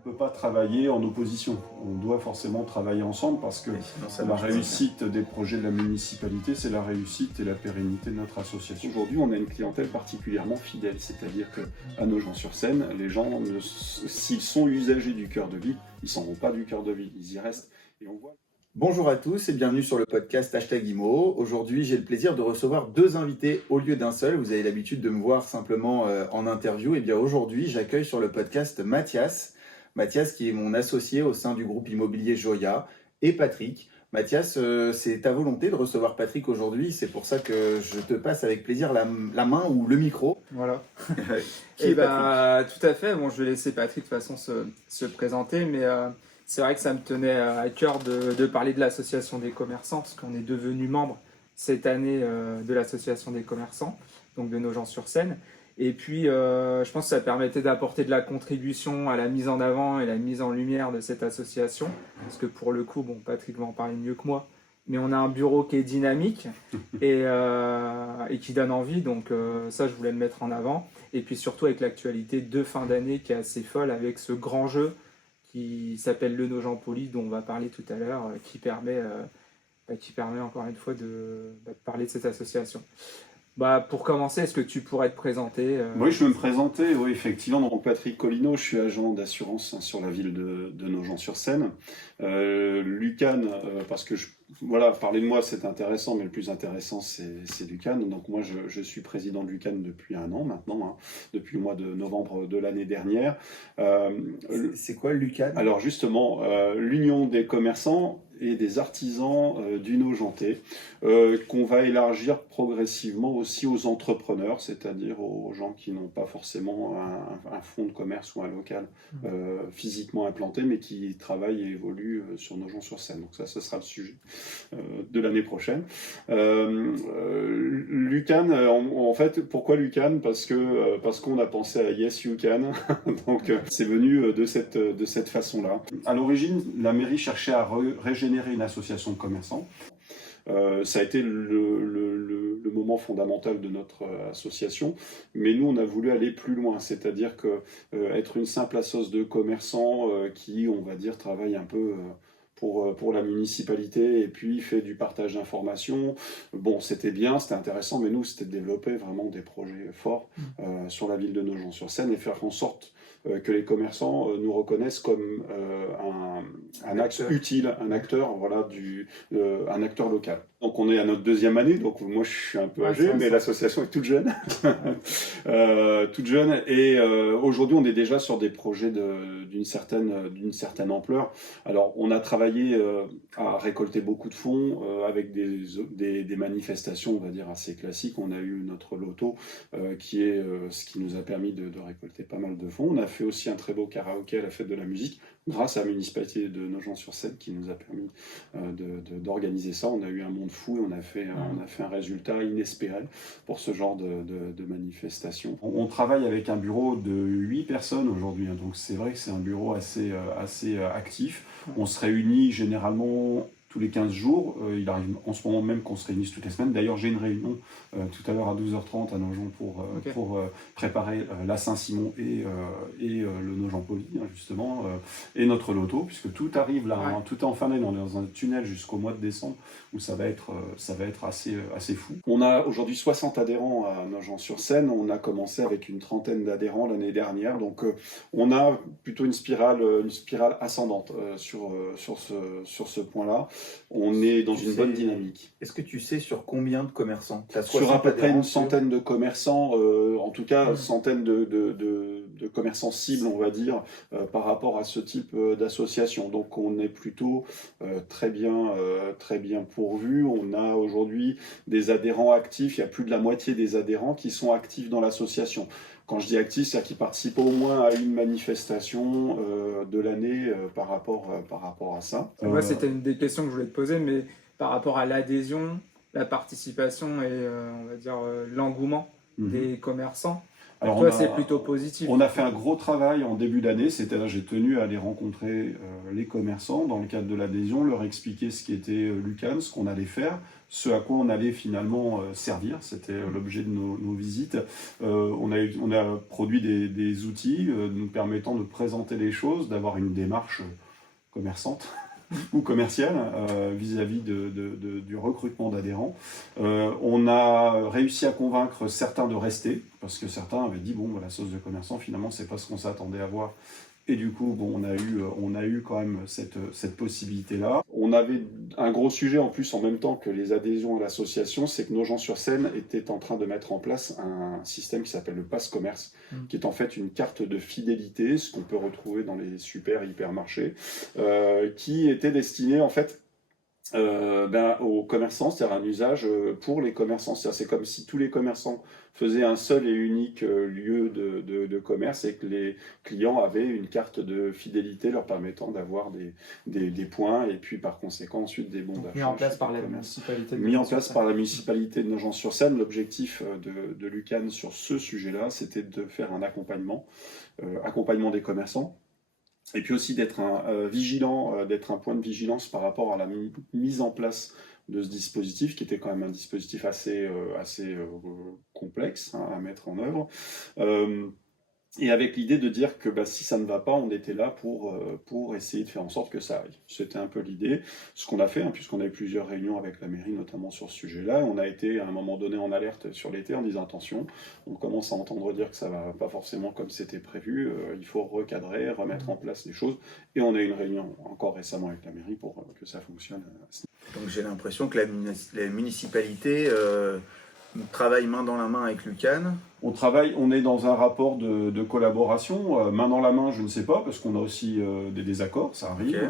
ne peut pas travailler en opposition. On doit forcément travailler ensemble parce que la réussite des projets de la municipalité, c'est la réussite et la pérennité de notre association. Aujourd'hui, on a une clientèle particulièrement fidèle, c'est-à-dire qu'à Nogent-sur-Seine, les gens, s'ils sont usagers du cœur de ville, ils ne s'en vont pas du cœur de ville, ils y restent. Et on voit... Bonjour à tous et bienvenue sur le podcast #IMO. Aujourd'hui, j'ai le plaisir de recevoir deux invités au lieu d'un seul. Vous avez l'habitude de me voir simplement en interview. Et bien aujourd'hui, j'accueille sur le podcast Mathias. Mathias qui est mon associé au sein du groupe immobilier Joya, et Patrick. Mathias, c'est ta volonté de recevoir Patrick aujourd'hui. C'est pour ça que je te passe avec plaisir la main ou le micro. Voilà. Qui est tout à fait. Bon, je vais laisser Patrick de toute façon se présenter, mais c'est vrai que ça me tenait à cœur de parler de l'association des commerçants, parce qu'on est devenu membre cette année de l'association des commerçants, donc de Nogent-sur-Seine. Et puis, je pense que ça permettait d'apporter de la contribution à la mise en avant et la mise en lumière de cette association, parce que pour le coup, bon, Patrick va en parler mieux que moi, mais on a un bureau qui est dynamique et qui donne envie, donc ça, je voulais le mettre en avant. Et puis surtout avec l'actualité de fin d'année qui est assez folle, avec ce grand jeu qui s'appelle le Nogent Poly, dont on va parler tout à l'heure, qui permet encore une fois de parler de cette association. Pour commencer, est-ce que tu pourrais te présenter Oui, je veux me présenter, oui, effectivement. Donc, Patrick Collineau, je suis agent d'assurance sur la ville de Nogent-sur-Seine. Lucan, parce que voilà, parler de moi c'est intéressant, mais le plus intéressant c'est Lucan. Donc moi je suis président de Lucan depuis un an maintenant, depuis le mois de novembre de l'année dernière. C'est quoi Lucan ? Alors justement, l'Union des commerçants et des artisans du Nogentais, qu'on va élargir progressivement aussi aux entrepreneurs, c'est-à-dire aux gens qui n'ont pas forcément un fonds de commerce ou un local physiquement implanté, mais qui travaillent et évoluent sur Nogent-sur-Seine. Donc ça, ce sera le sujet de l'année prochaine. Lucan, en fait, pourquoi Lucan ? Parce qu'on a pensé à Yes You Can, donc c'est venu de cette façon-là. À l'origine, la mairie cherchait à régénérer une association de commerçants. Ça a été le moment fondamental de notre association, mais nous on a voulu aller plus loin, c'est-à-dire que être une simple assoce de commerçants qui, on va dire, travaille un peu pour la municipalité et puis fait du partage d'informations. Bon, c'était bien, c'était intéressant, mais nous c'était de développer vraiment des projets forts sur la ville de Nogent-sur-Seine et faire en sorte que les commerçants nous reconnaissent comme un axe utile, un acteur, voilà, un acteur local. Donc on est à notre deuxième année, donc moi je suis un peu âgé, mais l'association est toute jeune. Toute jeune, et aujourd'hui on est déjà sur des projets d'une certaine ampleur. Alors on a travaillé à récolter beaucoup de fonds avec des manifestations, on va dire, assez classiques. On a eu notre loto qui est ce qui nous a permis de récolter pas mal de fonds. On a fait aussi un très beau karaoké à la fête de la musique grâce à la municipalité de Nogent-sur-Seine qui nous a permis d'organiser ça. On a eu un monde fou et on a fait un résultat inespéré pour ce genre de manifestation. On travaille avec un bureau de 8 personnes aujourd'hui, donc c'est vrai que c'est un bureau assez actif. On se réunit généralement tous les 15 jours. Il arrive en ce moment même qu'on se réunisse toutes les semaines. D'ailleurs, j'ai une réunion tout à l'heure à 12h30 à Nogent pour préparer la Saint-Simon et le Nogent Poly, justement, et notre loto, puisque tout arrive là, tout est en fin d'année. On est dans un tunnel jusqu'au mois de décembre où ça va être assez fou. On a aujourd'hui 60 adhérents à Nogent-sur-Seine. On a commencé avec une trentaine d'adhérents l'année dernière. Donc, on a plutôt une spirale ascendante sur ce point-là. On est dans une bonne dynamique. Est-ce que tu sais sur combien de commerçants ? Sur à peu près une centaine de commerçants, en tout cas centaines de commerçants cibles, on va dire, par rapport à ce type d'association. Donc on est plutôt très bien pourvu. On a aujourd'hui des adhérents actifs. Il y a plus de la moitié des adhérents qui sont actifs dans l'association. Quand je dis actif, c'est-à-dire qu'ils participent au moins à une manifestation de l'année par rapport à ça. Moi, c'était une des questions que je voulais te poser, mais par rapport à l'adhésion, la participation et on va dire l'engouement des commerçants. Alors, toi, c'est plutôt positif. On a fait un gros travail en début d'année, c'est-à-dire j'ai tenu à aller rencontrer les commerçants dans le cadre de l'adhésion, leur expliquer ce qui était l'UCAN, ce qu'on allait faire, ce à quoi on allait finalement servir, c'était l'objet de nos visites. On a produit des outils nous permettant de présenter les choses, d'avoir une démarche commerçante ou commerciale vis-à-vis du recrutement d'adhérents. On a réussi à convaincre certains de rester, parce que certains avaient dit, bon, la sauce de commerçant, finalement, c'est pas ce qu'on s'attendait à voir. Et du coup, bon, on a eu quand même cette possibilité-là. On avait un gros sujet en plus en même temps que les adhésions à l'association, c'est que Nogent-sur-Seine était en train de mettre en place un système qui s'appelle le Pass Commerce, qui est en fait une carte de fidélité, ce qu'on peut retrouver dans les super hypermarchés, qui était destiné en fait aux commerçants, c'est-à-dire un usage pour les commerçants. C'est comme si tous les commerçants faisaient un seul et unique lieu de commerce et que les clients avaient une carte de fidélité leur permettant d'avoir des points et puis par conséquent ensuite des bons d'achat. Mis en place par la municipalité. Mis en place par la municipalité de Nogent-sur-Seine. L'objectif de l'UCAN sur ce sujet-là, c'était de faire un accompagnement des commerçants. Et puis aussi d'être vigilant, d'être un point de vigilance par rapport à la mise en place de ce dispositif, qui était quand même un dispositif assez complexe à mettre en œuvre. Et avec l'idée de dire que si ça ne va pas, on était là pour essayer de faire en sorte que ça aille. C'était un peu l'idée. Ce qu'on a fait, puisqu'on a eu plusieurs réunions avec la mairie, notamment sur ce sujet-là, on a été à un moment donné en alerte sur l'été en disant attention, on commence à entendre dire que ça ne va pas forcément comme c'était prévu, il faut recadrer, remettre en place les choses. Et on a eu une réunion encore récemment avec la mairie pour que ça fonctionne. Donc j'ai l'impression que la municipalité travaille main dans la main avec l'UCAN. On est dans un rapport de collaboration, main dans la main, je ne sais pas, parce qu'on a aussi des désaccords, ça arrive. Okay.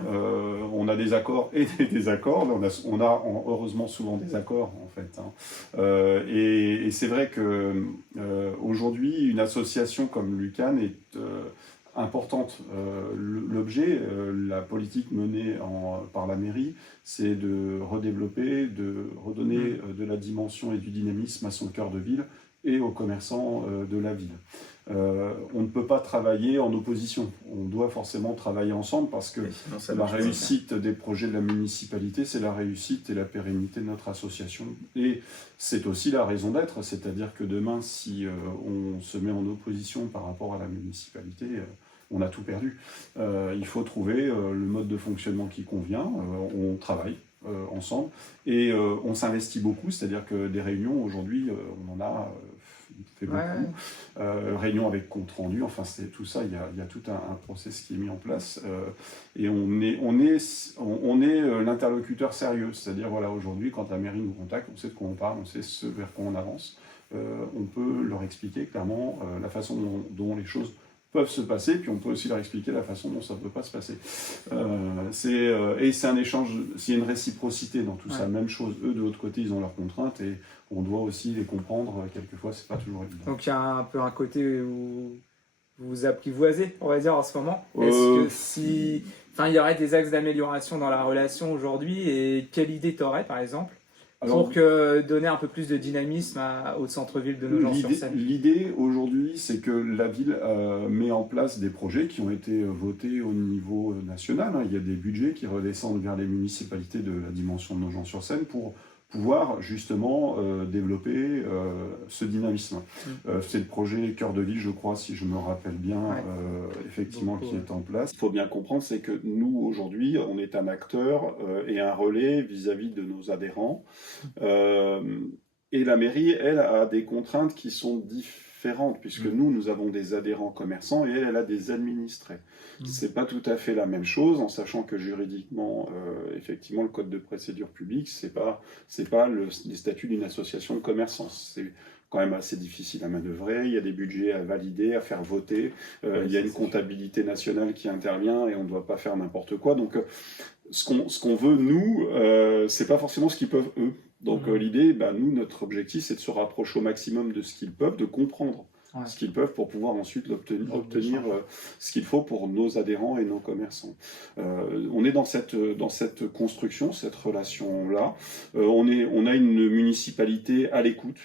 On a des accords et des désaccords. On a heureusement souvent des accords, en fait. Et c'est vrai que aujourd'hui, une association comme l'UCAN est importante. L'objet, la politique menée par la mairie, c'est de redévelopper, de redonner de la dimension et du dynamisme à son cœur de ville et aux commerçants de la ville. On ne peut pas travailler en opposition. On doit forcément travailler ensemble parce que la réussite des projets de la municipalité, c'est la réussite et la pérennité de notre association. Et c'est aussi la raison d'être, c'est-à-dire que demain, si on se met en opposition par rapport à la municipalité, on a tout perdu. Il faut trouver le mode de fonctionnement qui convient. On travaille ensemble et on s'investit beaucoup, c'est-à-dire que des réunions, aujourd'hui, on en a fait beaucoup. Réunions avec compte rendu, enfin c'est tout ça, il y a tout un process qui est mis en place et on est l'interlocuteur sérieux, c'est-à-dire voilà, aujourd'hui quand la mairie nous contacte, on sait de quoi on parle, on sait ce vers quoi on avance, on peut leur expliquer clairement la façon dont les choses peuvent se passer, puis on peut aussi leur expliquer la façon dont ça ne peut pas se passer. Et c'est un échange, s'il y a une réciprocité dans tout ça, même chose, eux de l'autre côté, ils ont leurs contraintes et on doit aussi les comprendre, quelquefois c'est pas toujours évident. Donc il y a un peu un côté où vous vous apprivoisez, on va dire, en ce moment. Est-ce que il y aurait des axes d'amélioration dans la relation aujourd'hui et quelle idée tu aurais, par exemple, pour donner un peu plus de dynamisme au centre-ville de Nogent-sur-Seine? L'idée aujourd'hui, c'est que la ville met en place des projets qui ont été votés au niveau national. Il y a des budgets qui redescendent vers les municipalités de la dimension de Nogent-sur-Seine pour pouvoir justement développer ce dynamisme. C'est le projet Cœur de Ville, je crois, si je me rappelle bien, effectivement, qui est en place. Il faut bien comprendre, c'est que nous, aujourd'hui, on est un acteur et un relais vis-à-vis de nos adhérents. Et la mairie, elle, a des contraintes qui sont différentes, puisque nous avons des adhérents commerçants et elle a des administrés. C'est pas tout à fait la même chose, en sachant que juridiquement, effectivement, le code de procédure publique, c'est pas les statuts d'une association de commerçants. C'est quand même assez difficile à manœuvrer, il y a des budgets à valider, à faire voter, il y a une comptabilité nationale qui intervient et on ne doit pas faire n'importe quoi. Donc, ce qu'on veut, nous, c'est pas forcément ce qu'ils peuvent, eux. Donc l'idée, nous, notre objectif, c'est de se rapprocher au maximum de ce qu'ils peuvent, de comprendre ce qu'ils peuvent pour pouvoir ensuite obtenir ce qu'il faut pour nos adhérents et nos commerçants. On est dans cette construction, cette relation-là. On a une municipalité à l'écoute,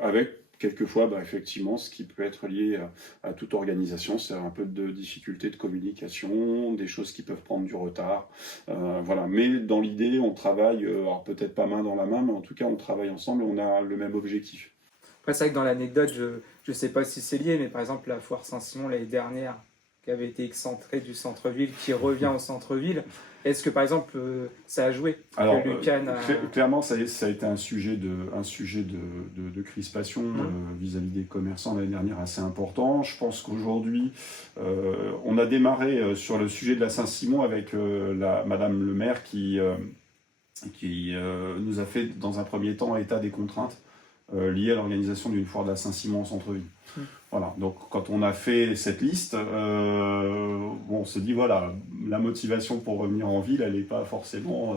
avec quelquefois, effectivement, ce qui peut être lié à toute organisation, c'est un peu de difficultés de communication, des choses qui peuvent prendre du retard. Voilà. Mais dans l'idée, on travaille, alors peut-être pas main dans la main, mais en tout cas, on travaille ensemble et on a le même objectif. Après, c'est vrai que dans l'anecdote, je ne sais pas si c'est lié, mais par exemple, la foire Saint-Simon l'année dernière, qui avait été excentrée du centre-ville, qui revient au centre-ville, est-ce que par exemple, ça a joué? Alors, Lucan clairement, ça a été un sujet de crispation vis-à-vis des commerçants l'année dernière assez important. Je pense qu'aujourd'hui, on a démarré sur le sujet de la Saint-Simon avec Madame le maire qui nous a fait dans un premier temps état des contraintes liées à l'organisation d'une foire de la Saint-Simon en centre-ville. Voilà, donc quand on a fait cette liste, on se dit voilà, la motivation pour revenir en ville, elle n'est pas forcément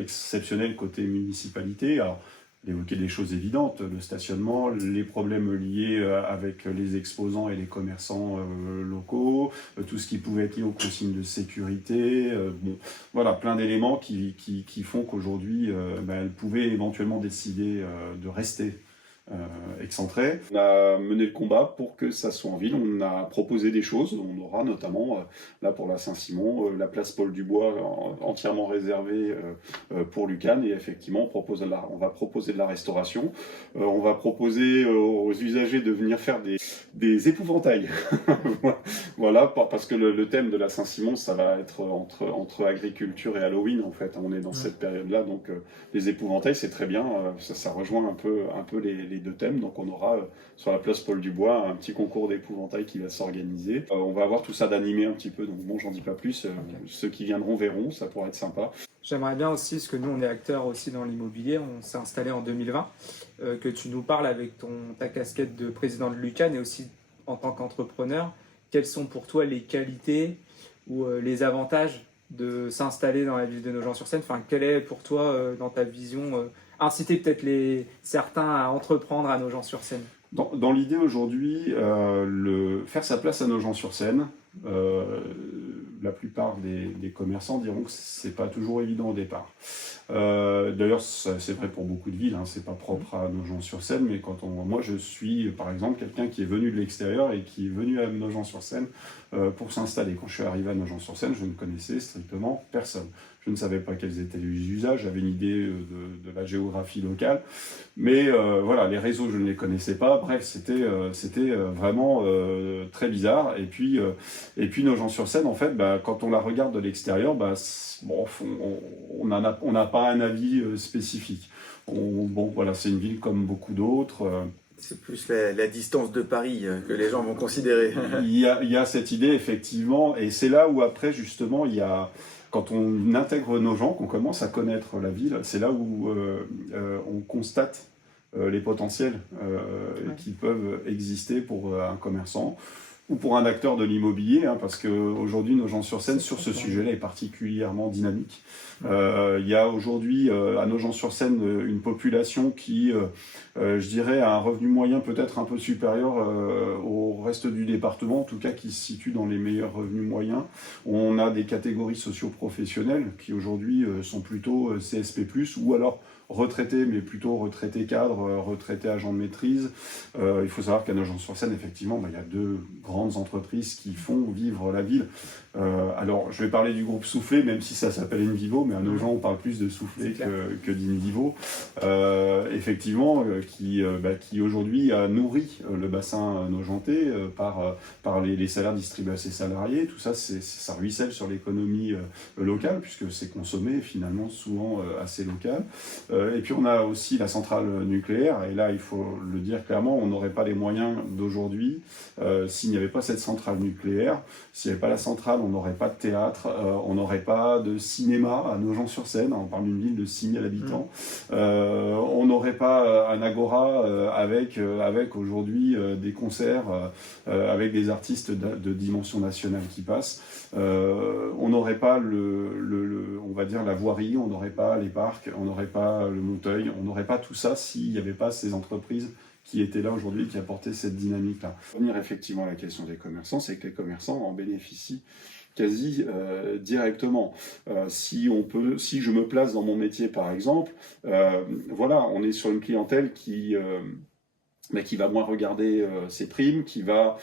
exceptionnelle côté municipalité. Alors, d'évoquer des choses évidentes, le stationnement, les problèmes liés avec les exposants et les commerçants locaux, tout ce qui pouvait être lié aux consignes de sécurité, voilà, plein d'éléments qui font qu'aujourd'hui, elle pouvait éventuellement décider de rester excentré. On a mené le combat pour que ça soit en ville. On a proposé des choses. On aura notamment, là pour la Saint-Simon, la place Paul Dubois entièrement réservée pour Lucan. Et effectivement, on va proposer de la restauration. On va proposer aux usagers de venir faire des épouvantails. Voilà, parce que le thème de la Saint-Simon, ça va être entre agriculture et Halloween, en fait. On est dans cette période-là, donc les épouvantails, c'est très bien. Ça rejoint un peu les deux thèmes. Donc on aura sur la place Paul Dubois un petit concours d'épouvantails qui va s'organiser. On va avoir tout ça d'animé un petit peu, donc bon, j'en dis pas plus. Ceux qui viendront verront, ça pourra être sympa. J'aimerais bien aussi, parce que nous on est acteurs aussi dans l'immobilier, on s'est installé en 2020, que tu nous parles avec ta casquette de président de Lucan et aussi en tant qu'entrepreneur, quelles sont pour toi les qualités ou les avantages de s'installer dans la ville de Nogent-sur-Seine? Enfin, quel est pour toi, dans ta vision, inciter peut-être certains à entreprendre à Nogent-sur-Seine? Dans l'idée aujourd'hui, faire sa place à Nogent-sur-Seine, la plupart des commerçants diront que c'est pas toujours évident au départ. D'ailleurs, c'est vrai pour beaucoup de villes, hein, c'est pas propre à Nogent-sur-Seine, mais moi je suis par exemple quelqu'un qui est venu de l'extérieur et qui est venu à Nogent-sur-Seine pour s'installer. Quand je suis arrivé à Nogent-sur-Seine, je ne connaissais strictement personne. Je ne savais pas quels étaient les usages, j'avais une idée de la géographie locale, mais voilà, les réseaux je ne les connaissais pas. Bref, c'était vraiment très bizarre. Et puis Nogent-sur-Seine, en fait, quand on la regarde de l'extérieur, on n'a pas un avis spécifique. Voilà, c'est une ville comme beaucoup d'autres. C'est plus la distance de Paris que les gens vont considérer. Il y a cette idée, effectivement, et c'est là où après, justement, quand on intègre Nogent, qu'on commence à connaître la ville, c'est là où on constate les potentiels qui peuvent exister pour un commerçant ou pour un acteur de l'immobilier, hein, parce qu'aujourd'hui, Nogent-sur-Seine, sur ce sujet-là, est particulièrement dynamique. Il y a aujourd'hui à Nogent-sur-Seine une population qui, je dirais, a un revenu moyen peut-être un peu supérieur au reste du département, en tout cas qui se situe dans les meilleurs revenus moyens. On a des catégories socio-professionnelles qui aujourd'hui sont plutôt CSP+, ou alors retraités, mais plutôt retraités cadres, retraités agents de maîtrise. Il faut savoir qu'à Nogent-sur-Seine, effectivement, il y a deux grandes entreprises qui font vivre la ville. Alors, je vais parler du groupe Soufflet, même si ça s'appelle Invivo, mais à Nogent, on parle plus de Soufflet que d'Invivo. Effectivement, qui aujourd'hui a nourri le bassin nogentais par les salaires distribués à ses salariés. Tout ça, ça ruisselle sur l'économie locale, puisque c'est consommé finalement souvent assez local. Et puis on a aussi la centrale nucléaire, et là il faut le dire clairement, on n'aurait pas les moyens d'aujourd'hui s'il n'y avait pas cette centrale nucléaire. S'il n'y avait pas la centrale, on n'aurait pas de théâtre, on n'aurait pas de cinéma à Nogent-sur-Seine, on parle d'une ville de 6 000 habitants, on n'aurait pas un agora avec aujourd'hui des concerts avec des artistes de dimension nationale qui passent. On n'aurait pas on va dire la voirie, on n'aurait pas les parcs, on n'aurait pas le Monteuil, on n'aurait pas tout ça s'il n'y avait pas ces entreprises qui étaient là aujourd'hui, qui apportaient cette dynamique-là. Pour revenir effectivement à la question des commerçants, c'est que les commerçants en bénéficient quasi directement. Si je me place dans mon métier par exemple, voilà, on est sur une clientèle qui mais qui va moins regarder ses primes, qui va,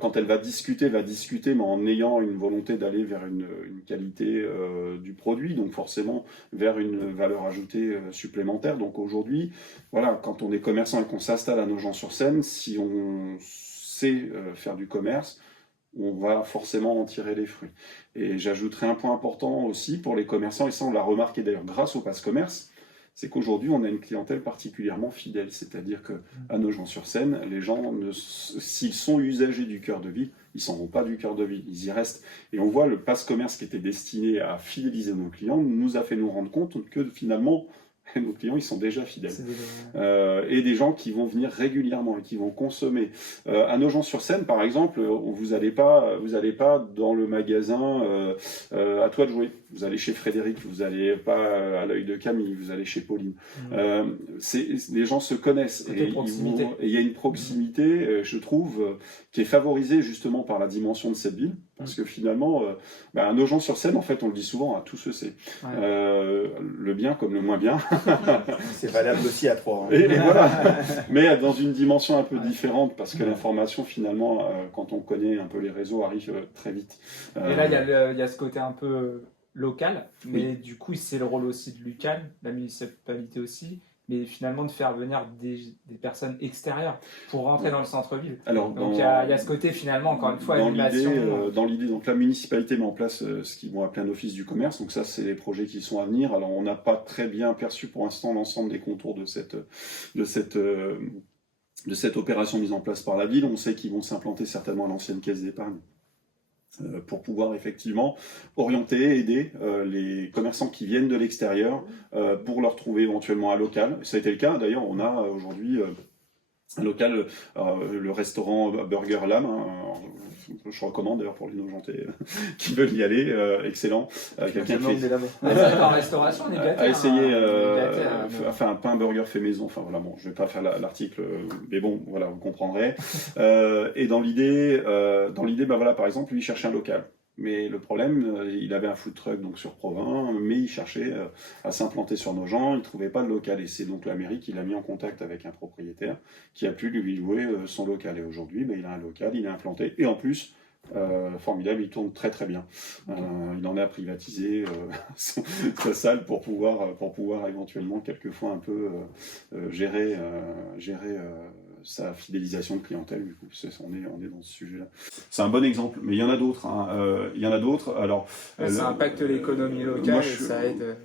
quand elle va discuter, mais en ayant une volonté d'aller vers une qualité du produit, donc forcément vers une valeur ajoutée supplémentaire. Donc aujourd'hui, voilà, quand on est commerçant et qu'on s'installe à Nogent-sur-Seine, si on sait faire du commerce, on va forcément en tirer les fruits. Et j'ajouterai un point important aussi pour les commerçants, et ça on l'a remarqué d'ailleurs grâce au Pass Commerce, c'est qu'aujourd'hui, on a une clientèle particulièrement fidèle. C'est-à-dire qu'à Nogent-sur-Seine, les gens, s'ils sont usagers du cœur de ville, ils ne s'en vont pas du cœur de ville, ils y restent. Et on voit le Pass Commerce qui était destiné à fidéliser nos clients, nous a fait nous rendre compte que finalement, nos clients, ils sont déjà fidèles. Et des gens qui vont venir régulièrement et qui vont consommer. À Nogent-sur-Seine, par exemple, vous n'allez pas dans le magasin à toi de jouer. Vous allez chez Frédéric, vous n'allez pas à l'œil de Camille, vous allez chez Pauline. Les gens se connaissent. Et il y a une proximité, je trouve, qui est favorisée justement par la dimension de cette ville. Parce que finalement, à Nogent-sur-Seine, en fait, on le dit souvent, tout se sait. Le bien comme le moins bien. C'est valable aussi à Troyes. Et voilà. Mais dans une dimension un peu différente, parce que l'information, finalement, quand on connaît un peu les réseaux, arrive très vite. Et là, il y a ce côté un peu local, mais du coup, c'est le rôle aussi de l'UQAM, la municipalité aussi, mais finalement de faire venir des personnes extérieures pour rentrer dans le centre-ville. Donc il y a ce côté finalement, encore une fois, animation. Dans l'idée, donc la municipalité met en place ce qu'ils vont appeler un office du commerce, donc ça c'est les projets qui sont à venir. Alors on n'a pas très bien perçu pour l'instant l'ensemble des contours de cette opération mise en place par la ville. On sait qu'ils vont s'implanter certainement à l'ancienne caisse d'épargne, pour pouvoir effectivement orienter, aider les commerçants qui viennent de l'extérieur pour leur trouver éventuellement un local. Ça a été le cas, d'ailleurs on a aujourd'hui un local, le restaurant Burger Lam, je recommande d'ailleurs pour les Nogentais qui veulent y aller, excellent. Quelqu'un qui en restauration, on est gâté, à essayer, enfin un pain burger fait maison, enfin voilà, bon, je vais pas faire l'article, mais bon, voilà, vous comprendrez. Et dans l'idée, voilà, par exemple, lui il cherchait un local. Mais le problème, il avait un food truck donc sur Provins, mais il cherchait à s'implanter sur Nogent, il ne trouvait pas de local. Et c'est donc la mairie qui l'a mis en contact avec un propriétaire qui a pu lui louer son local. Et aujourd'hui, il a un local, il est implanté. Et en plus, formidable, il tourne très très bien. Il en a privatisé sa salle pour pouvoir éventuellement quelquefois un peu gérer sa fidélisation de clientèle. Du coup, on est dans ce sujet-là. C'est un bon exemple, mais il y en a d'autres. Il y en a d'autres. Alors, ça impacte l'économie locale et ça aide.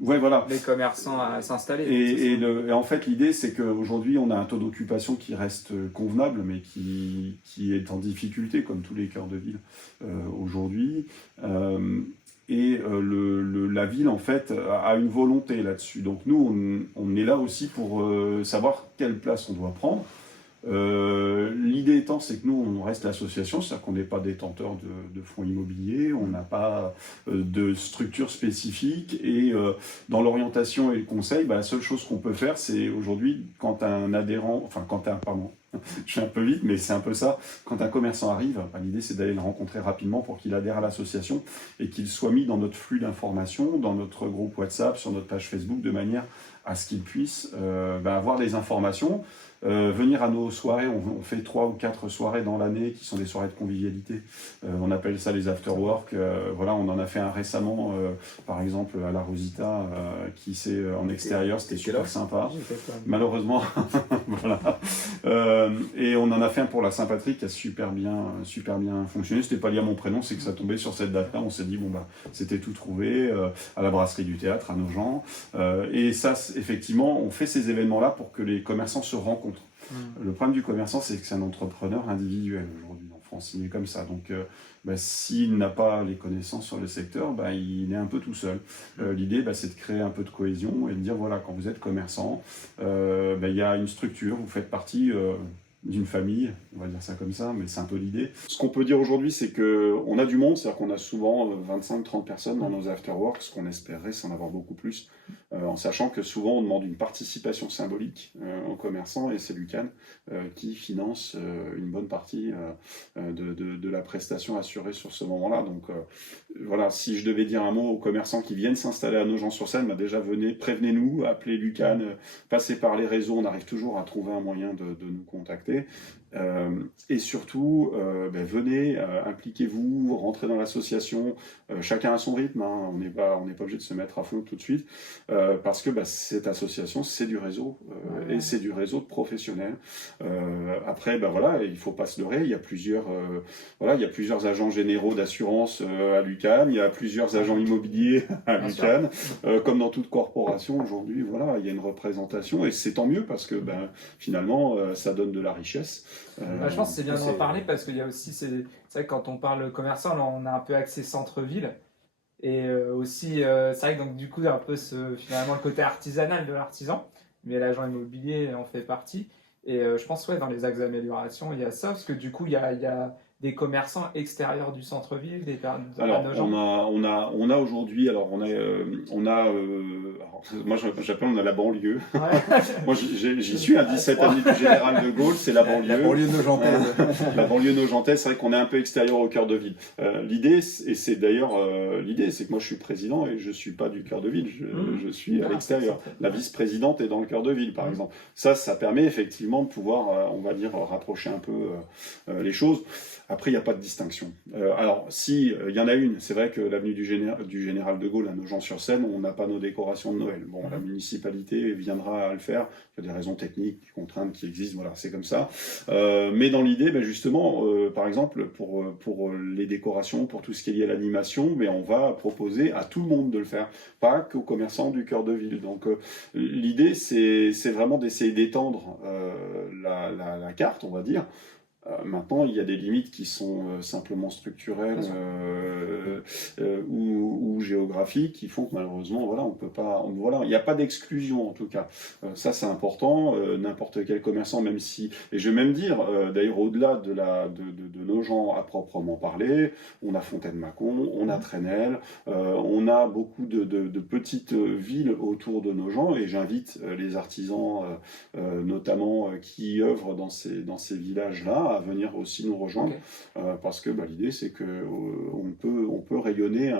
Voilà. Les commerçants à s'installer. Et en fait, l'idée, c'est qu'aujourd'hui, on a un taux d'occupation qui reste convenable, mais qui est en difficulté, comme tous les cœurs de ville aujourd'hui. La ville, en fait, a une volonté là-dessus. Donc nous, on est là aussi pour savoir quelle place on doit prendre. L'idée étant, c'est que nous, on reste l'association, c'est-à-dire qu'on n'est pas détenteur de fonds immobiliers, on n'a pas de structure spécifique, et dans l'orientation et le conseil, la seule chose qu'on peut faire, c'est aujourd'hui, quand un adhérent, pardon, je fais un peu vite, mais c'est un peu ça, quand un commerçant arrive, l'idée c'est d'aller le rencontrer rapidement pour qu'il adhère à l'association et qu'il soit mis dans notre flux d'informations, dans notre groupe WhatsApp, sur notre page Facebook, de manière à ce qu'il puisse avoir des informations. Venir à nos soirées, on fait 3 ou 4 soirées dans l'année qui sont des soirées de convivialité. On appelle ça les after-work. Voilà, on en a fait un récemment, par exemple à la Rosita, qui c'est en extérieur, c'était super sympa. Malheureusement, voilà. Et on en a fait un pour la Saint-Patrick qui a super bien fonctionné. C'était pas lié à mon prénom, c'est que ça tombait sur cette date-là. On s'est dit c'était tout trouvé à la brasserie du théâtre à Nogent. Et ça, effectivement, on fait ces événements-là pour que les commerçants se rencontrent. Le problème du commerçant, c'est que c'est un entrepreneur individuel aujourd'hui en France, il est comme ça. Donc, s'il n'a pas les connaissances sur le secteur, il est un peu tout seul. L'idée, c'est de créer un peu de cohésion et de dire, voilà, quand vous êtes commerçant, il y a une structure, vous faites partie d'une famille, on va dire ça comme ça, mais c'est un peu l'idée. Ce qu'on peut dire aujourd'hui, c'est qu'on a du monde, c'est-à-dire qu'on a souvent 25-30 personnes dans nos afterworks, ce qu'on espérerait, c'est en avoir beaucoup plus. en sachant que souvent on demande une participation symbolique aux commerçants et c'est l'UCAN qui finance une bonne partie de la prestation assurée sur ce moment-là. Donc voilà, si je devais dire un mot aux commerçants qui viennent s'installer à Nogent-sur-Seine, bah déjà prévenez-nous, appelez l'UCAN, passez par les réseaux, on arrive toujours à trouver un moyen de nous contacter. Et surtout, venez, impliquez-vous, rentrez dans l'association, chacun à son rythme, hein, on n'est pas obligé de se mettre à fond tout de suite, parce que cette association, c'est du réseau, et c'est du réseau de professionnels. Après, voilà, il ne faut pas se leurrer, il y a plusieurs agents généraux d'assurance à l'UCAN, il y a plusieurs agents immobiliers à l'UCAN, comme dans toute corporation aujourd'hui, voilà, il y a une représentation, et c'est tant mieux, parce que finalement, ça donne de la richesse. Je pense que c'est bien d'en parler parce qu'il y a aussi, c'est vrai que quand on parle commerçant, là, on a un peu accès centre-ville et aussi, c'est vrai que donc, du coup, il y a un peu finalement le côté artisanal de l'artisan, mais l'agent immobilier en fait partie. Et je pense dans les axes d'amélioration, il y a ça parce que du coup, il y a des commerçants extérieurs du centre-ville, alors, on a aujourd'hui, alors moi j'appelle, on a la banlieue. Ouais. Moi j'y suis à 17 avenue du Général de Gaulle, c'est la banlieue. La banlieue nogentaise. La banlieue nogentaise, c'est vrai qu'on est un peu extérieur au cœur de ville. L'idée, c'est que moi je suis président et je suis pas du cœur de ville, je suis à l'extérieur. La vice-présidente est dans le cœur de ville, par exemple. Ça permet effectivement de pouvoir, on va dire, rapprocher un peu les choses. Après, il n'y a pas de distinction. Alors, si il y en a une, c'est vrai que l'avenue du Général de Gaulle à Nogent-sur-Seine, on n'a pas nos décorations de Noël. Bon, la municipalité viendra à le faire. Il y a des raisons techniques, des contraintes qui existent, voilà, c'est comme ça. Mais dans l'idée, justement, par exemple, pour les décorations, pour tout ce qui est lié à l'animation, on va proposer à tout le monde de le faire, pas qu'aux commerçants du cœur de ville. Donc, l'idée, c'est vraiment d'essayer d'étendre la carte, on va dire. Maintenant, il y a des limites qui sont simplement structurelles ou géographiques qui font que malheureusement, on peut pas. Il n'y a pas d'exclusion en tout cas. Ça, c'est important. N'importe quel commerçant, même si, et je vais même dire, d'ailleurs, au-delà de Nogent à proprement parler, on a Fontaine-Mâcon, on a Trenel, on a beaucoup de petites villes autour de Nogent, et j'invite les artisans, notamment qui œuvrent dans ces villages-là, à venir aussi nous rejoindre, parce que l'idée c'est que on peut rayonner,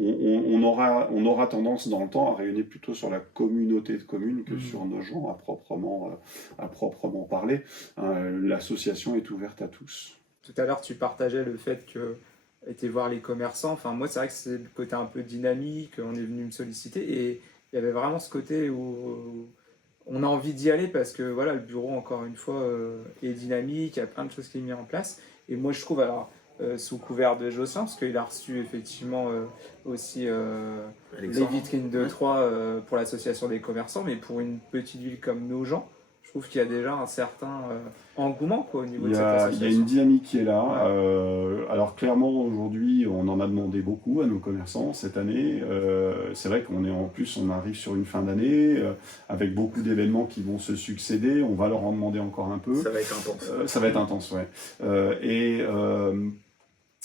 on aura tendance dans le temps à rayonner plutôt sur la communauté de communes que sur Nogent à proprement parler. L'association est ouverte à tous. Tout à l'heure tu partageais le fait que était voir les commerçants, enfin moi c'est vrai que c'est le côté un peu dynamique, on est venu me solliciter et il y avait vraiment ce côté où on a envie d'y aller parce que le bureau, encore une fois, est dynamique, il y a plein de choses qui sont mises en place. Et moi, je trouve, sous couvert de Jocelyn, parce qu'il a reçu effectivement aussi les vitrines de Troyes pour l'association des commerçants, mais pour une petite ville comme Nogent, je trouve qu'il y a déjà un certain engouement au niveau de cette association. Il y a une dynamique qui est là. Alors clairement, aujourd'hui, on en a demandé beaucoup à nos commerçants cette année. C'est vrai qu'on arrive sur une fin d'année avec beaucoup d'événements qui vont se succéder. On va leur en demander encore un peu. Ça va être intense. Ça va être intense, ouais.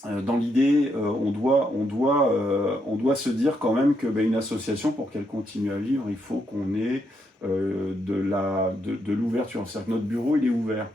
Dans l'idée, on doit se dire quand même que une association, pour qu'elle continue à vivre, il faut qu'on ait de l'ouverture. C'est-à-dire que notre bureau, il est ouvert.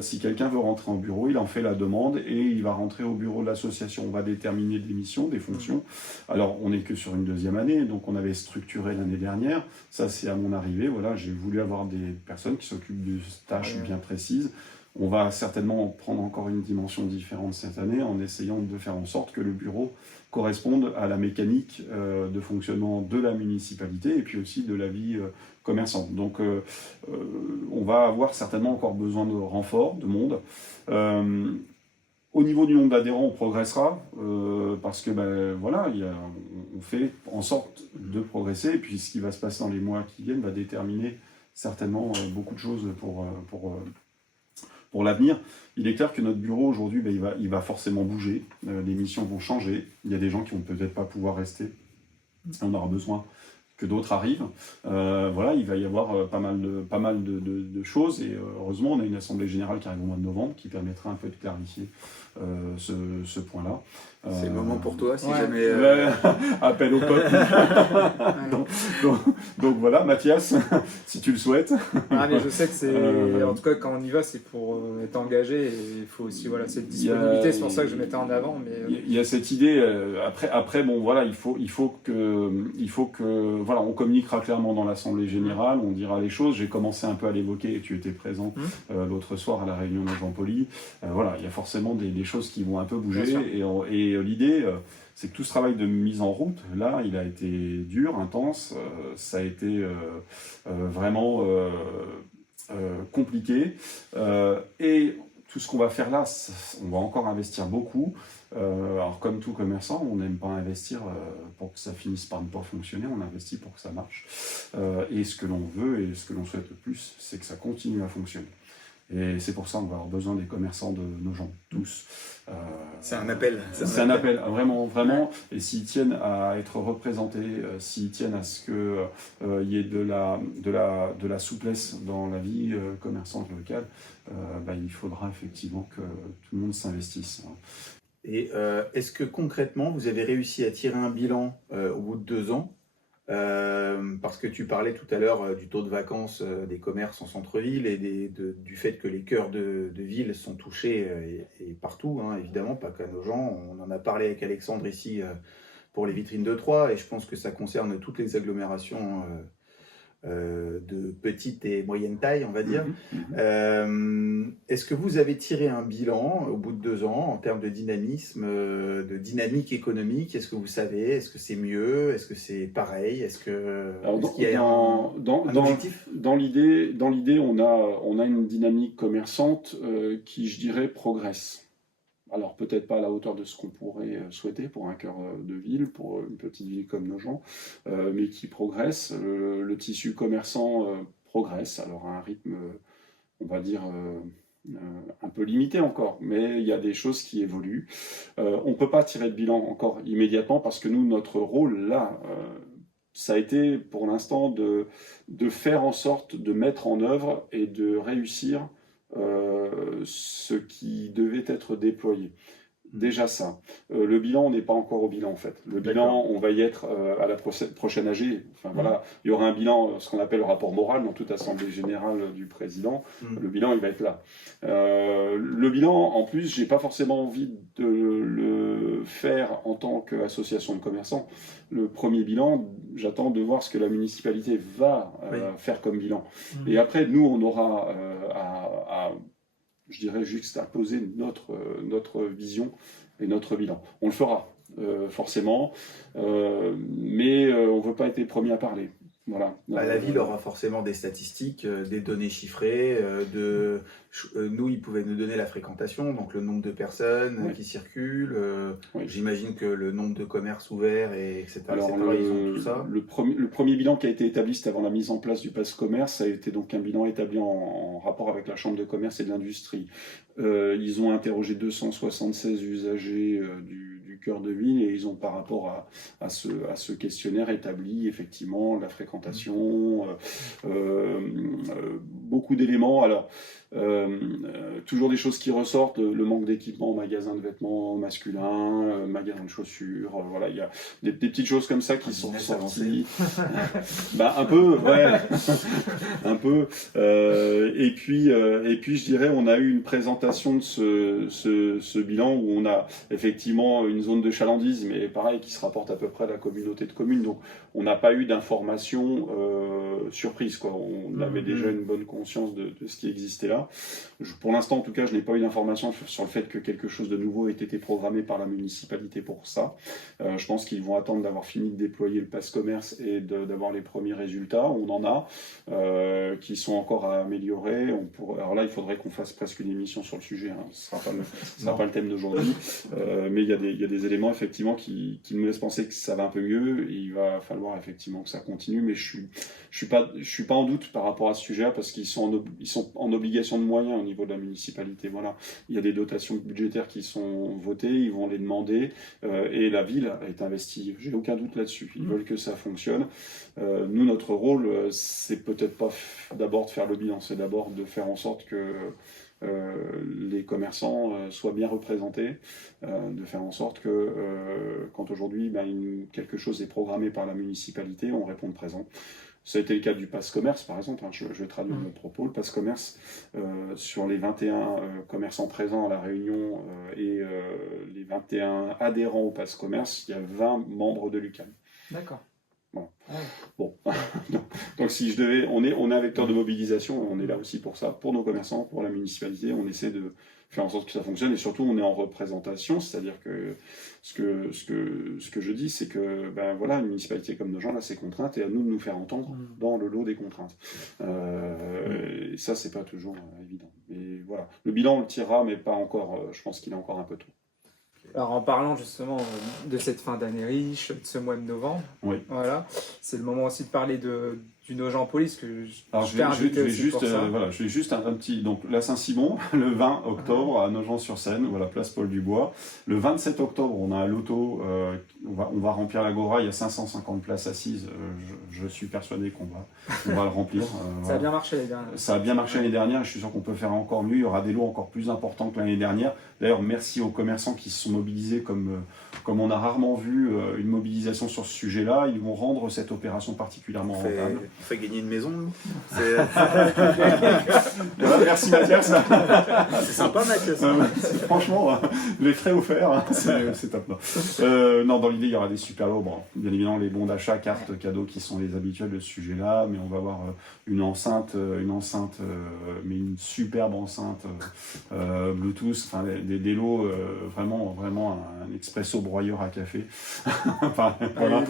Si quelqu'un veut rentrer en bureau, il en fait la demande et il va rentrer au bureau de l'association. On va déterminer des missions, des fonctions. Alors, on n'est que sur une deuxième année, donc on avait structuré l'année dernière. Ça, c'est à mon arrivée. J'ai voulu avoir des personnes qui s'occupent de tâches bien précises. On va certainement prendre encore une dimension différente cette année en essayant de faire en sorte que le bureau corresponde à la mécanique de fonctionnement de la municipalité et puis aussi de la vie commerçante. Donc on va avoir certainement encore besoin de renforts, de monde. Au niveau du nombre d'adhérents, on progressera parce que on fait en sorte de progresser et puis ce qui va se passer dans les mois qui viennent va déterminer certainement beaucoup de choses pour l'avenir. Il est clair que notre bureau aujourd'hui, il va forcément bouger, les missions vont changer, il y a des gens qui vont peut-être pas pouvoir rester, on aura besoin que d'autres arrivent. Il va y avoir pas mal de choses et heureusement on a une assemblée générale qui arrive au mois de novembre qui permettra un peu de clarifier ce point-là. C'est le moment pour toi, si Ouais. jamais... Appel au peuple. donc voilà, Mathias, si tu le souhaites. Ah, mais je sais que c'est. Euh, En tout cas, quand on y va, c'est pour être engagé et il faut aussi cette disponibilité. C'est pour ça que je mettais en avant. Mais Il y a cette idée. Après, bon, voilà, il faut que, voilà, on communiquera clairement dans l'Assemblée générale, on dira les choses. J'ai commencé un peu à l'évoquer et tu étais présent l'autre soir à la réunion de Jean Poli. Voilà, il y a forcément des choses qui vont un peu bouger. Et l'idée, c'est que tout ce travail de mise en route, là, il a été dur, intense. Ça a été vraiment compliqué. Et tout ce qu'on va faire là, on va encore investir beaucoup. Alors comme tout commerçant, on n'aime pas investir pour que ça finisse par ne pas fonctionner, on investit pour que ça marche. Et ce que l'on veut et ce que l'on souhaite le plus, c'est que ça continue à fonctionner. Et c'est pour ça qu'on va avoir besoin des commerçants de nos gens, tous. C'est un appel. C'est un appel, vraiment, vraiment. Et s'ils tiennent à être représentés, s'ils tiennent à ce qu'il y ait de la souplesse dans la vie commerçante locale, il faudra effectivement que tout le monde s'investisse. Et est-ce que concrètement, vous avez réussi à tirer un bilan au bout de 2 ans parce que tu parlais tout à l'heure du taux de vacances des commerces en centre-ville et du fait que les cœurs de ville sont touchés et partout, hein, évidemment, pas qu'à nos gens. On en a parlé avec Alexandre ici pour les vitrines de Troyes et je pense que ça concerne toutes les agglomérations de petite et moyenne taille, on va dire. Est-ce que vous avez tiré un bilan au bout de 2 ans en termes de dynamisme, de dynamique économique? Est-ce que vous savez? Est-ce que c'est mieux? Est-ce que c'est pareil? Est-ce qu'il y a un objectif? Dans l'idée, on a une dynamique commerçante qui, je dirais, progresse. Alors peut-être pas à la hauteur de ce qu'on pourrait souhaiter pour un cœur de ville, pour une petite ville comme Nogent, mais qui progresse. Le tissu commerçant progresse, alors à un rythme, on va dire, un peu limité encore, mais il y a des choses qui évoluent. On ne peut pas tirer de bilan encore immédiatement parce que nous, notre rôle là, ça a été pour l'instant de faire en sorte de mettre en œuvre et de réussir ce qui devait être déployé. Déjà ça. Le bilan, on n'est pas encore au bilan en fait. Le bilan, on va y être à la prochaine AG. Enfin, voilà, il y aura un bilan, ce qu'on appelle le rapport moral dans toute assemblée générale du président. Le bilan, il va être là. Le bilan, en plus, j'ai pas forcément envie de le faire en tant qu'association de commerçants. Le premier bilan, j'attends de voir ce que la municipalité va faire comme bilan. Et après, nous, on aura je dirais, juxtaposer notre vision et notre bilan. On le fera, forcément, mais on ne veut pas être les premiers à parler. Voilà. La ville aura forcément des statistiques, des données chiffrées. Nous, ils pouvaient nous donner la fréquentation, donc le nombre de personnes qui circulent. J'imagine que le nombre de commerces ouverts, etc. Alors, ils ont tout ça. Le premier bilan qui a été établi, c'était avant la mise en place du pass commerce. Ça a été donc un bilan établi en rapport avec la Chambre de commerce et de l'industrie. Ils ont interrogé 276 usagers du cœur de ville et ils ont par rapport à ce questionnaire établi effectivement la fréquentation, beaucoup d'éléments. Alors toujours des choses qui ressortent, le manque d'équipement, magasin de vêtements masculins, magasin de chaussures, voilà, il y a des petites choses comme ça qui sont sorties. Un peu, ouais, un peu. Et puis je dirais, on a eu une présentation de ce bilan où on a effectivement une zone de chalandise, mais pareil, qui se rapporte à peu près à la communauté de communes. Donc, on n'a pas eu d'informations surprises, quoi. On avait déjà une bonne conscience de ce qui existait là. Pour l'instant, en tout cas, je n'ai pas eu d'informations sur le fait que quelque chose de nouveau ait été programmé par la municipalité pour ça. Je pense qu'ils vont attendre d'avoir fini de déployer le pass commerce et d'avoir les premiers résultats. On en a, qui sont encore à améliorer. Alors là, il faudrait qu'on fasse presque une émission sur le sujet. Hein. Ce ne sera pas le thème d'aujourd'hui. Mais il y a des éléments, effectivement, qui me laissent penser que ça va un peu mieux. Et il va falloir, effectivement, que ça continue. Mais je suis pas en doute par rapport à ce sujet-là parce qu'ils sont en obligation de moyens au niveau de la municipalité. Voilà. Il y a des dotations budgétaires qui sont votées, ils vont les demander et la ville est investie. J'ai aucun doute là-dessus. Ils veulent que ça fonctionne. Nous, notre rôle, c'est peut-être pas d'abord de faire le bilan, c'est d'abord de faire en sorte que les commerçants soient bien représentés, de faire en sorte que quand aujourd'hui quelque chose est programmé par la municipalité, on réponde présent. Ça a été le cas du Pass Commerce, par exemple. Je vais traduire mon propos. Le Pass Commerce, sur les 21 commerçants présents à La Réunion et les 21 adhérents au Pass Commerce, il y a 20 membres de l'UQAM. D'accord. Bon. Bon. Donc si je devais, on est un vecteur de mobilisation, on est là aussi pour ça, pour nos commerçants, pour la municipalité, on essaie de faire en sorte que ça fonctionne et surtout on est en représentation, c'est-à-dire que ce que je dis, c'est que voilà, une municipalité comme nos gens là, c'est contrainte et à nous de nous faire entendre dans le lot des contraintes. Et ça, c'est pas toujours évident. Mais voilà, le bilan on le tirera, mais pas encore. Je pense qu'il est encore un peu tôt. Alors en parlant justement de cette fin d'année riche, de ce mois de novembre, oui. Voilà, c'est le moment aussi de parler du Nogent Police que alors je vais juste un petit, donc la Saint-Simon, le 20 octobre à Nogent-sur-Seine, voilà, place Paul Dubois. Le 27 octobre, on a un loto, on va remplir l'Agora, il y a 550 places assises, je suis persuadé qu'on va le remplir. Ça a bien marché l'année dernière. Ça a bien marché l'année dernière et je suis sûr qu'on peut faire encore mieux, il y aura des lots encore plus importants que l'année dernière. D'ailleurs, merci aux commerçants qui se sont mobilisés comme on a rarement vu une mobilisation sur ce sujet-là. Ils vont rendre cette opération particulièrement rentable. On fait gagner une maison, nous. Voilà, merci Mathias. C'est sympa, Mathias. Franchement, les frais offerts, c'est top. Non, dans l'idée, il y aura des super lots. Bon, bien évidemment, les bons d'achat, cartes, cadeaux qui sont les habituels de ce sujet-là, mais on va avoir une enceinte, mais une superbe enceinte Bluetooth, enfin des lots, vraiment un expresso broyeur à café. Enfin, voilà.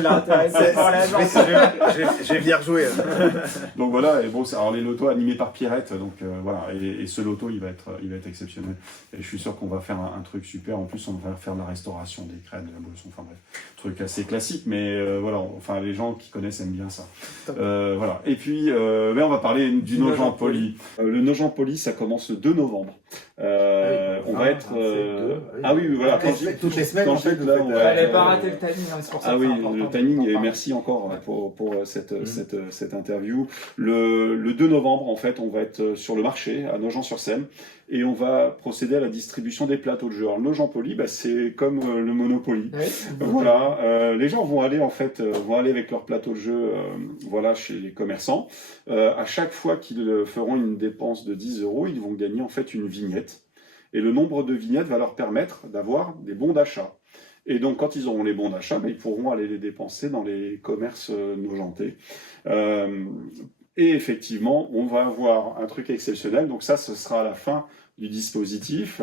Il a intéressé par l'agence. Je vais venir jouer. Donc voilà, et bon, alors les lotos animés par Pierrette, donc voilà, et ce loto il va être exceptionnel. Et je suis sûr qu'on va faire un truc super. En plus, on va faire de la restauration, des crêpes, de la boisson, enfin bref, truc assez classique, mais voilà, enfin les gens qui connaissent aiment bien ça. Voilà. Et puis, on va parler du Nogent Poli. Le Nogent Poli, ça commence le 2 novembre. On va être. Ah oui, voilà. Toutes les semaines, en en fait, fait, là, Il fallait pas rater le timing, c'est pour ça. Ah oui, important le timing, et d'en merci encore pour cette interview. Le 2 novembre, en fait, on va être sur le marché à Nogent-sur-Seine et on va procéder à la distribution des plateaux de jeux. Alors, Nogent Poli, c'est comme le Monopoly. Oui. Voilà, les gens vont aller avec leur plateau de jeu, voilà, chez les commerçants. À chaque fois qu'ils feront une dépense de 10 €, ils vont gagner en fait une vignette. Et le nombre de vignettes va leur permettre d'avoir des bons d'achat. Et donc, quand ils auront les bons d'achat, ils pourront aller les dépenser dans les commerces nogentais. Et effectivement, on va avoir un truc exceptionnel. Donc ça, ce sera à la fin du dispositif.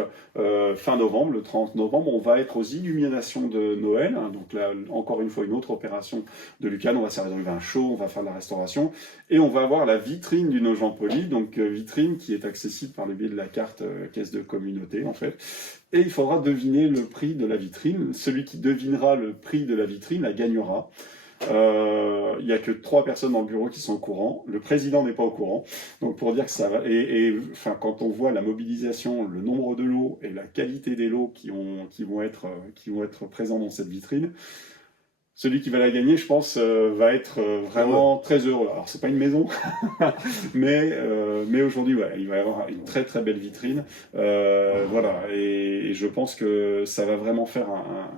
Fin novembre, le 30 novembre, on va être aux illuminations de Noël. Donc là, encore une fois, une autre opération de l'UQAM. On va servir du vin chaud, on va faire de la restauration. Et on va avoir la vitrine du Nogent Poli. Donc vitrine qui est accessible par le biais de la carte caisse de communauté, en fait. Et il faudra deviner le prix de la vitrine. Celui qui devinera le prix de la vitrine la gagnera. Il n'y a que 3 personnes dans le bureau qui sont au courant. Le président n'est pas au courant. Donc pour dire que ça va. Enfin, quand on voit la mobilisation, le nombre de lots et la qualité des lots qui vont être présents dans cette vitrine, celui qui va la gagner, je pense, va être vraiment très heureux. Alors c'est pas une maison, mais aujourd'hui, ouais, il va y avoir une très très belle vitrine. Voilà, et je pense que ça va vraiment faire un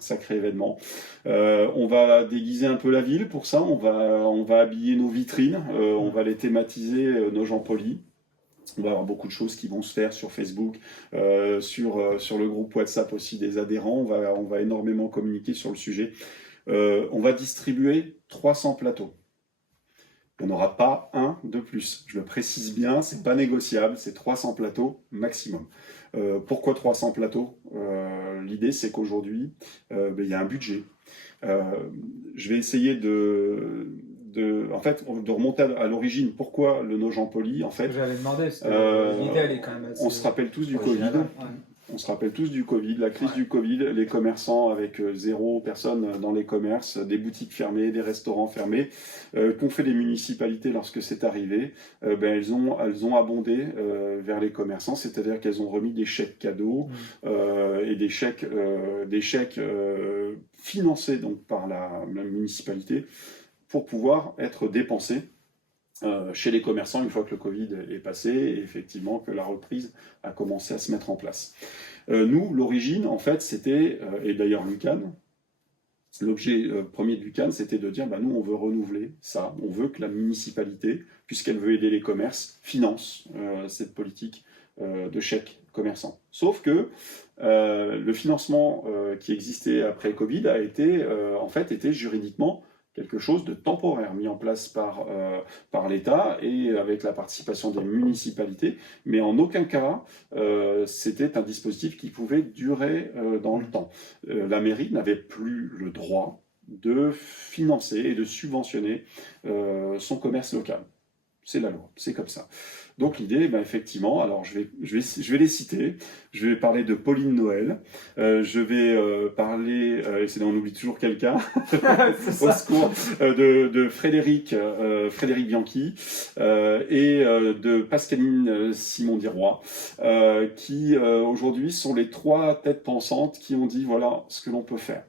sacré événement. On va déguiser un peu la ville pour ça, on va habiller nos vitrines, on va les thématiser Nogent Poli. On va avoir beaucoup de choses qui vont se faire sur Facebook, sur le groupe WhatsApp aussi des adhérents, on va énormément communiquer sur le sujet. On va distribuer 300 plateaux. Il n'y en aura pas un de plus. Je le précise bien, c'est pas négociable, c'est 300 plateaux maximum. Pourquoi 300 plateaux ? L'idée, c'est qu'aujourd'hui, il y a un budget. Je vais essayer de remonter à l'origine. Pourquoi le Nogent Poli, en fait ? J'avais demandé, parce que l'idée, elle est quand même assez... On se rappelle tous du Covid. On se rappelle tous du Covid, la crise du Covid, les commerçants avec 0 personnes dans les commerces, des boutiques fermées, des restaurants fermés. Qu'ont fait les municipalités lorsque c'est arrivé ? Elles ont abondé vers les commerçants, c'est-à-dire qu'elles ont remis des chèques cadeaux et des chèques financés donc par la municipalité pour pouvoir être dépensés chez les commerçants une fois que le Covid est passé et effectivement que la reprise a commencé à se mettre en place. Nous, l'origine, en fait, c'était, et d'ailleurs l'UCAN, l'objet premier de l'UCAN, c'était de dire, nous, on veut renouveler ça, on veut que la municipalité, puisqu'elle veut aider les commerces, finance cette politique de chèque commerçant. Sauf que le financement qui existait après Covid a été, en fait, était juridiquement quelque chose de temporaire, mis en place par l'État et avec la participation des municipalités, mais en aucun cas c'était un dispositif qui pouvait durer dans le temps. La mairie n'avait plus le droit de financer et de subventionner son commerce local. C'est la loi, c'est comme ça. Donc l'idée, effectivement, alors je vais les citer. Je vais parler de Pauline Noël. Je vais parler, et c'est là on oublie toujours quelqu'un, au secours, de Frédéric Bianchi et de Pascaline Simon-Diroy, qui aujourd'hui sont les 3 têtes pensantes qui ont dit voilà ce que l'on peut faire.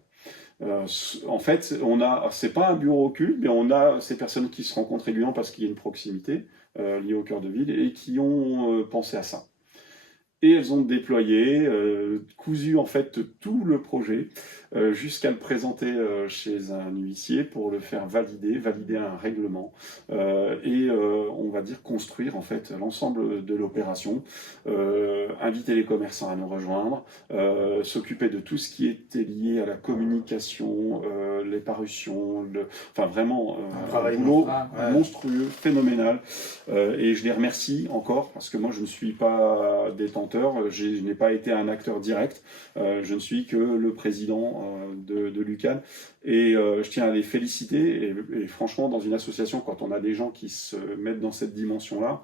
En fait, c'est pas un bureau occulte, mais on a ces personnes qui se rencontrent régulièrement parce qu'il y a une proximité liée au cœur de ville et qui ont pensé à ça. Et elles ont déployé, cousu en fait tout le projet jusqu'à le présenter chez un huissier pour le faire valider un règlement et on va dire construire en fait l'ensemble de l'opération, inviter les commerçants à nous rejoindre, s'occuper de tout ce qui était lié à la communication, les parutions, enfin vraiment un boulot monstrueux, phénoménal et je les remercie encore parce que moi je ne suis pas détenteur, je n'ai pas été un acteur direct, je ne suis que le président de l'UCAN et je tiens à les féliciter et franchement dans une association quand on a des gens qui se mettent dans cette dimension là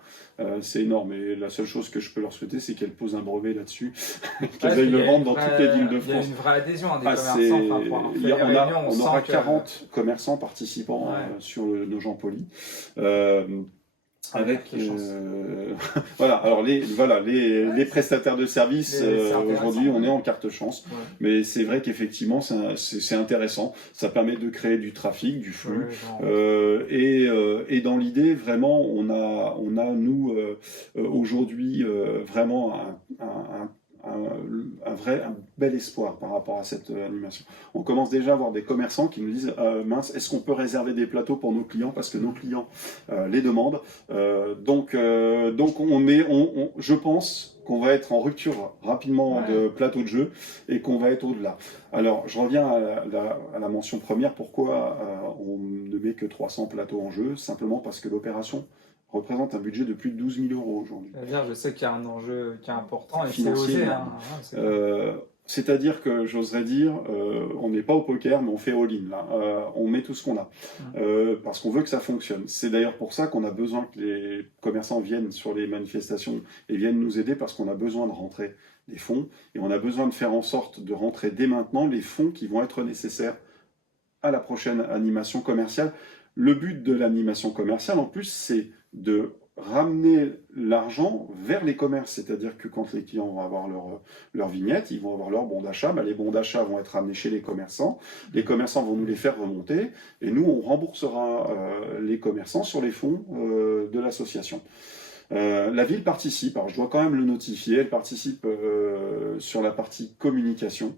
c'est énorme et la seule chose que je peux leur souhaiter c'est qu'elles posent un brevet là-dessus qu'elles aillent le vendre dans toutes les villes de France. Il y a une vraie adhésion des commerçants, on aura 40 commerçants participants sur nos gens polis avec voilà alors les prestataires de services aujourd'hui on est en carte chance mais c'est vrai qu'effectivement c'est intéressant, ça permet de créer du trafic, du flux et dans l'idée vraiment on a nous aujourd'hui vraiment un bel espoir par rapport à cette animation. On commence déjà à avoir des commerçants qui nous disent mince, est-ce qu'on peut réserver des plateaux pour nos clients parce que nos clients les demandent. Donc je pense qu'on va être en rupture rapidement de plateau de jeu et qu'on va être au-delà. Alors, je reviens à la mention première. Pourquoi on ne met que 300 plateaux en jeu? Simplement parce que l'opération représente un budget de plus de 12 000 € aujourd'hui. Je sais qu'il y a un enjeu qui est important et financier. C'est-à-dire que j'oserais dire, on n'est pas au poker, mais on fait all-in là. On met tout ce qu'on a parce qu'on veut que ça fonctionne. C'est d'ailleurs pour ça qu'on a besoin que les commerçants viennent sur les manifestations et viennent nous aider parce qu'on a besoin de rentrer des fonds et on a besoin de faire en sorte de rentrer dès maintenant les fonds qui vont être nécessaires à la prochaine animation commerciale. Le but de l'animation commerciale, en plus, c'est de ramener l'argent vers les commerces, c'est-à-dire que quand les clients vont avoir leur vignette, ils vont avoir leur bon d'achat, les bons d'achat vont être ramenés chez les commerçants vont nous les faire remonter, et nous on remboursera les commerçants sur les fonds de l'association. La ville participe, alors je dois quand même le notifier, elle participe sur la partie communication.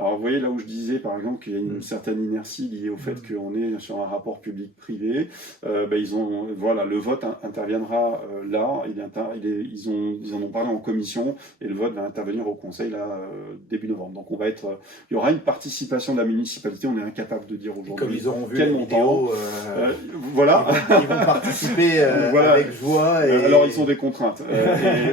Alors vous voyez là où je disais par exemple qu'il y a une certaine inertie liée au fait qu'on est sur un rapport public-privé, le vote interviendra là, ils en ont parlé en commission et le vote va intervenir au conseil là, début novembre. Donc il y aura une participation de la municipalité, on est incapable de dire aujourd'hui comme ils auront vu quel montant. Voilà. Ils vont participer avec joie. Alors ils ont des contraintes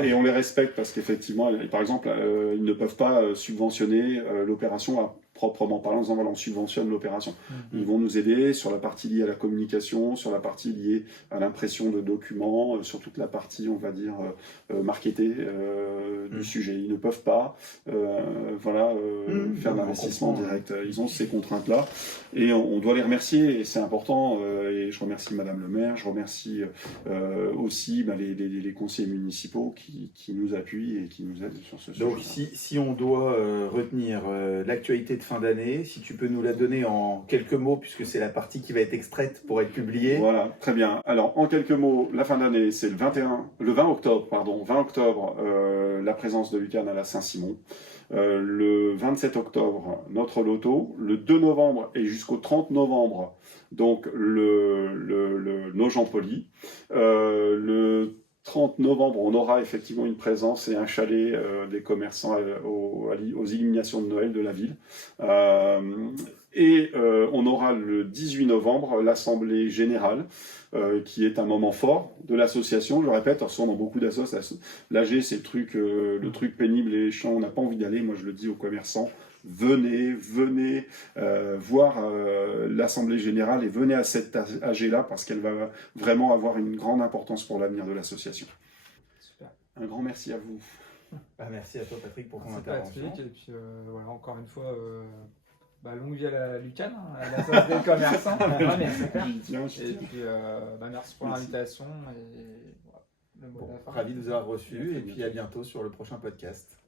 et on les respecte parce qu'effectivement, par exemple, ils ne peuvent pas subventionner l'opération à proprement parlant, en disant voilà, on subventionne l'opération. Ils vont nous aider sur la partie liée à la communication, sur la partie liée à l'impression de documents, sur toute la partie, on va dire, marketée du sujet. Ils ne peuvent pas faire d'investissement direct. Ils ont ces contraintes-là et on doit les remercier et c'est important. Et je remercie Madame le maire, je remercie aussi les conseillers municipaux qui nous appuient et qui nous aident sur ce sujet. Donc si on doit retenir l'actualité de fin d'année. Si tu peux nous la donner en quelques mots, puisque c'est la partie qui va être extraite pour être publiée. Voilà, très bien. Alors, en quelques mots, la fin d'année, c'est le 20 octobre, la présence de l'UQAN à la Saint-Simon. Le 27 octobre, notre loto. Le 2 novembre et jusqu'au 30 novembre, donc nos Jean Poli. Le 30 novembre, on aura effectivement une présence et un chalet des commerçants aux illuminations de Noël de la ville. On aura le 18 novembre l'Assemblée Générale, qui est un moment fort de l'association. Je le répète, on ressort dans beaucoup d'associations. L'AG, c'est le truc pénible et chiant, on n'a pas envie d'aller. Moi, je le dis aux commerçants, venez voir l'Assemblée Générale et venez à cette AG-là parce qu'elle va vraiment avoir une grande importance pour l'avenir de l'association. Super. Un grand merci à vous. Merci à toi, Patrick, pour ton Merci intervention. Patrick, et puis voilà, encore une fois, longue vie à la l'UQAN, à la Société des commerçants. Ouais, mais c'est clair. Et puis merci pour l'invitation. Et, voilà, le mot de la fin. Ravi de vous avoir reçu et puis à bientôt sur le prochain podcast.